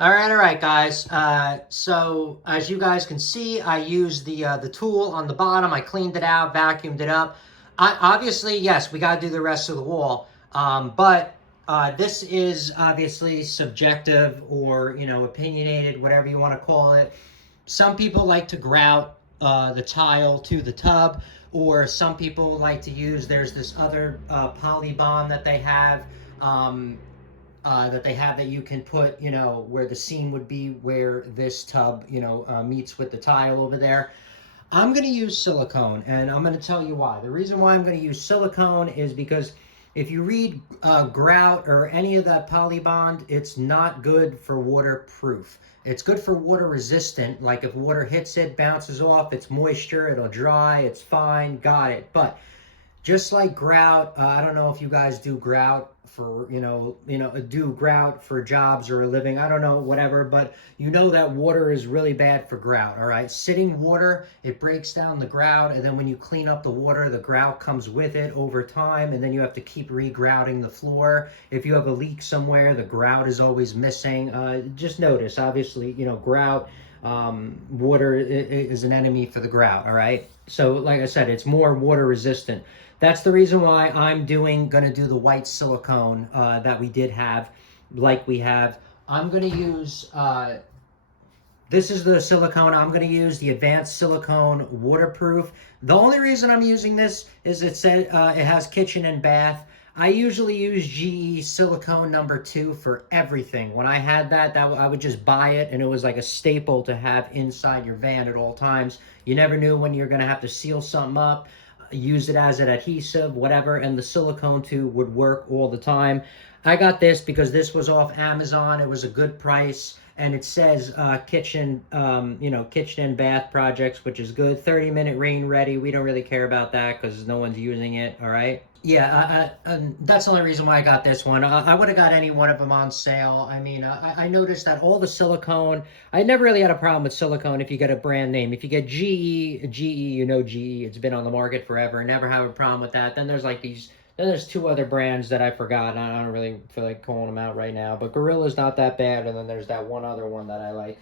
All right, guys. So as you guys can see, I used the tool on the bottom. I cleaned it out, vacuumed it up. Obviously, yes, we got to do the rest of the wall. But this is obviously subjective or opinionated, whatever you want to call it. Some people like to grout the tile to the tub, or some people like to use. There's this other poly bond that they have. That you can put, where the seam would be where this tub, meets with the tile over there. I'm going to use silicone, and I'm going to tell you why. The reason why I'm going to use silicone is because if you read grout or any of that polybond, it's not good for waterproof. It's good for water resistant, like if water hits it, bounces off, it's moisture, it'll dry, it's fine, got it. But just like grout, I don't know if you guys do grout for do grout for jobs or a living, I don't know, whatever, but that water is really bad for grout. All right, sitting water, it breaks down the grout, and then when you clean up the water, the grout comes with it over time, and then you have to keep re-grouting the floor. If you have a leak somewhere, the grout is always missing. Just notice, obviously, grout, water is an enemy for the grout. All right, so like I said, it's more water resistant. That's the reason why I'm gonna do the white silicone that we did have, like we have. I'm gonna use, this is the silicone. I'm gonna use the advanced silicone waterproof. The only reason I'm using this is it said it has kitchen and bath. I usually use GE silicone #2 for everything. When I had that I would just buy it, and it was like a staple to have inside your van at all times. You never knew when you're gonna have to seal something up, use it as an adhesive, whatever, and the silicone tube would work all the time. I got this because this was off Amazon. It was a good price, and it says kitchen, kitchen and bath projects, which is good. 30-minute rain ready. We don't really care about that because no one's using it. All right. Yeah, that's the only reason why I got this one. I would have got any one of them on sale. I mean, I noticed that all the silicone, I never really had a problem with silicone if you get a brand name. If you get GE, GE, it's been on the market forever. Never have a problem with that. Then there's two other brands that I forgot. I don't really feel like calling them out right now. But Gorilla's not that bad, and then there's that one other one that I like.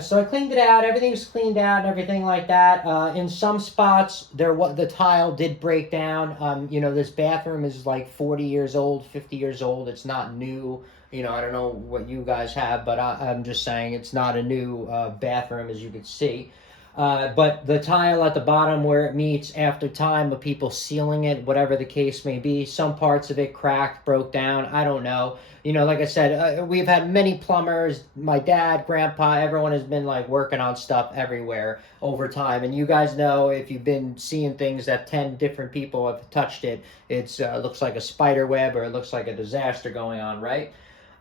So I cleaned it out. Everything's cleaned out and everything like that. In some spots, the tile did break down. This bathroom is like 40 years old, 50 years old. It's not new. I don't know what you guys have, but I'm just saying it's not a new bathroom, as you can see. But the tile at the bottom where it meets, after time of people sealing it, whatever the case may be, some parts of it cracked, broke down. I don't know. Like I said, we've had many plumbers, my dad, grandpa, everyone has been like working on stuff everywhere over time. And you guys know, if you've been seeing things that 10 different people have touched it, it looks like a spider web, or it looks like a disaster going on, right?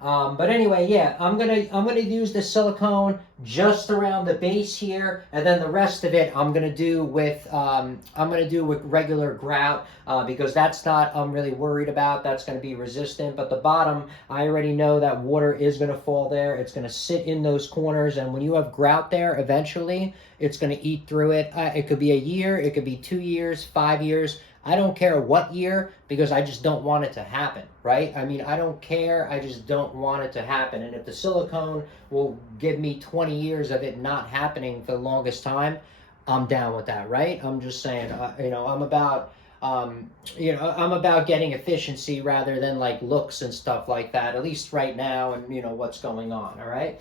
But anyway, yeah, I'm gonna use the silicone just around the base here, and then the rest of it I'm gonna do with regular grout, because that's not I'm really worried about. That's gonna be resistant. But the bottom, I already know that water is gonna fall there. It's gonna sit in those corners, and when you have grout there, eventually it's gonna eat through it. It could be a year, it could be 2 years, 5 years. I don't care what year, because I just don't want it to happen, right? I mean, I don't care. I just don't want it to happen. And if the silicone will give me 20 years of it not happening for the longest time, I'm down with that, right? I'm just saying, I'm about getting efficiency rather than like looks and stuff like that, at least right now, and what's going on, all right?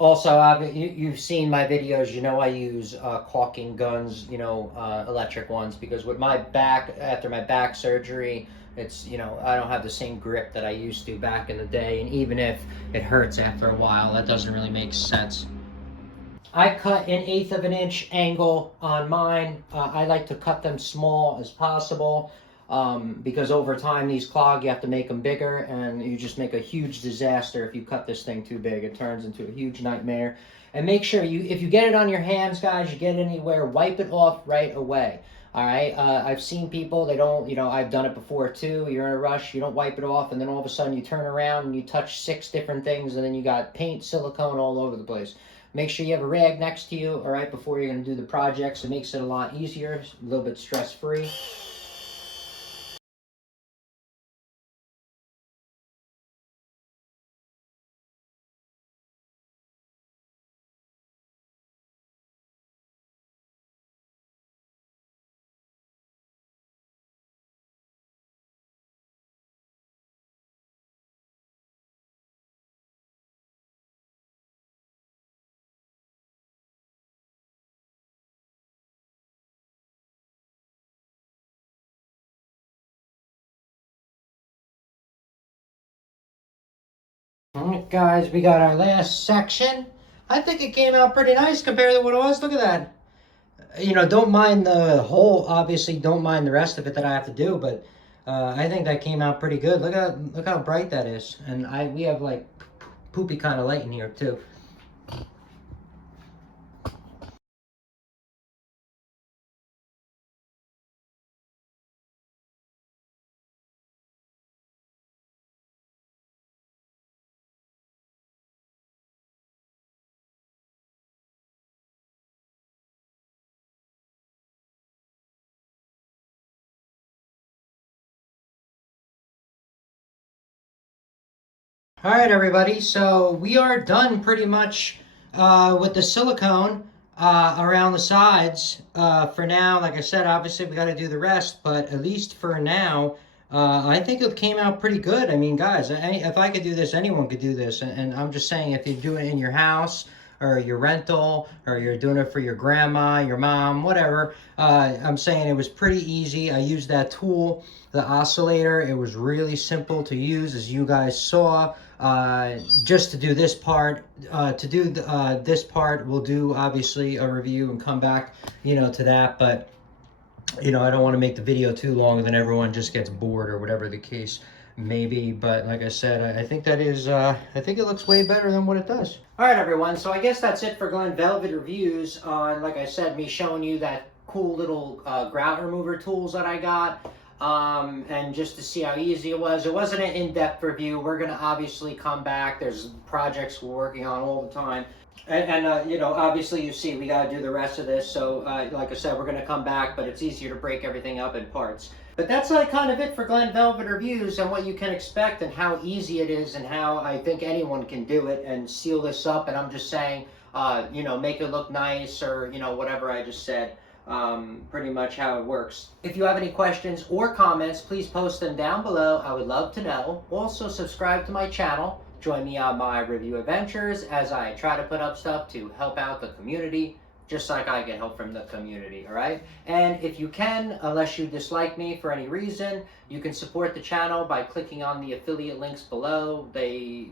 Also, you've seen my videos. I use caulking guns, electric ones, because with my back, after my back surgery, it's, I don't have the same grip that I used to back in the day. And even if it hurts after a while, that doesn't really make sense. I cut 1/8 of an inch angle on mine. I like to cut them small as possible, because over time these clog, you have to make them bigger, and you just make a huge disaster if you cut this thing too big. It turns into a huge nightmare. And make sure if you get it on your hands, guys, you get it anywhere, wipe it off right away. All right, I've seen people, they don't, I've done it before too. You're in a rush, you don't wipe it off, and then all of a sudden you turn around and you touch 6 different things, and then you got paint, silicone all over the place. Make sure you have a rag next to you, all right, before you're going to do the projects. It makes it a lot easier, a little bit stress-free. All right, guys, we got our last section. I think it came out pretty nice compared to what it was. Look at that. You know, don't mind the hole. Obviously, don't mind the rest of it that I have to do, but I think that came out pretty good. Look how bright that is, and we have like poopy kind of light in here too. All right, everybody. So we are done pretty much with the silicone around the sides. For now, like I said, obviously we got to do the rest, but at least for now, I think it came out pretty good. I mean, guys, if I could do this, anyone could do this. And I'm just saying, if you do it in your house or your rental, or you're doing it for your grandma, your mom, whatever, I'm saying it was pretty easy. I used that tool, the oscillator. It was really simple to use, as you guys saw. Just to do this part, this part, we'll do obviously a review and come back, to that. But I don't want to make the video too long, and then everyone just gets bored or whatever the case may be. But like I said, I think that is, I think it looks way better than what it does. All right, everyone. So I guess that's it for Glen Velvet reviews on, like I said, me showing you that cool little grout remover tools that I got. And just to see how easy it was. It wasn't an in-depth review. We're going to obviously come back. There's projects we're working on all the time. And obviously you see we got to do the rest of this. So like I said, we're going to come back, but it's easier to break everything up in parts. But that's kind of it for Glen Velvet reviews and what you can expect and how easy it is and how I think anyone can do it and seal this up. And I'm just saying, make it look nice or, whatever I just said. Pretty much how it works. If you have any questions or comments, please post them down below. I would love to know. Also, subscribe to my channel. Join me on my review adventures as I try to put up stuff to help out the community, just like I get help from the community, all right? And if you can, unless you dislike me for any reason, you can support the channel by clicking on the affiliate links below. They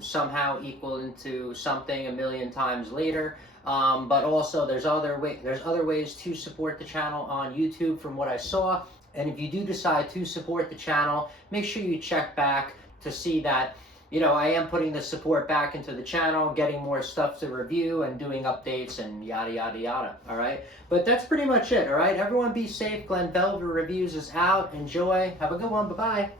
somehow equal into something a million times later. But also there's other ways to support the channel on YouTube from what I saw. And if you do decide to support the channel, make sure you check back to see that I am putting the support back into the channel, getting more stuff to review and doing updates and yada yada yada. All right, but that's pretty much it. All right, everyone be safe. Glen Velvet Reviews is out. Enjoy. Have a good one. Bye bye.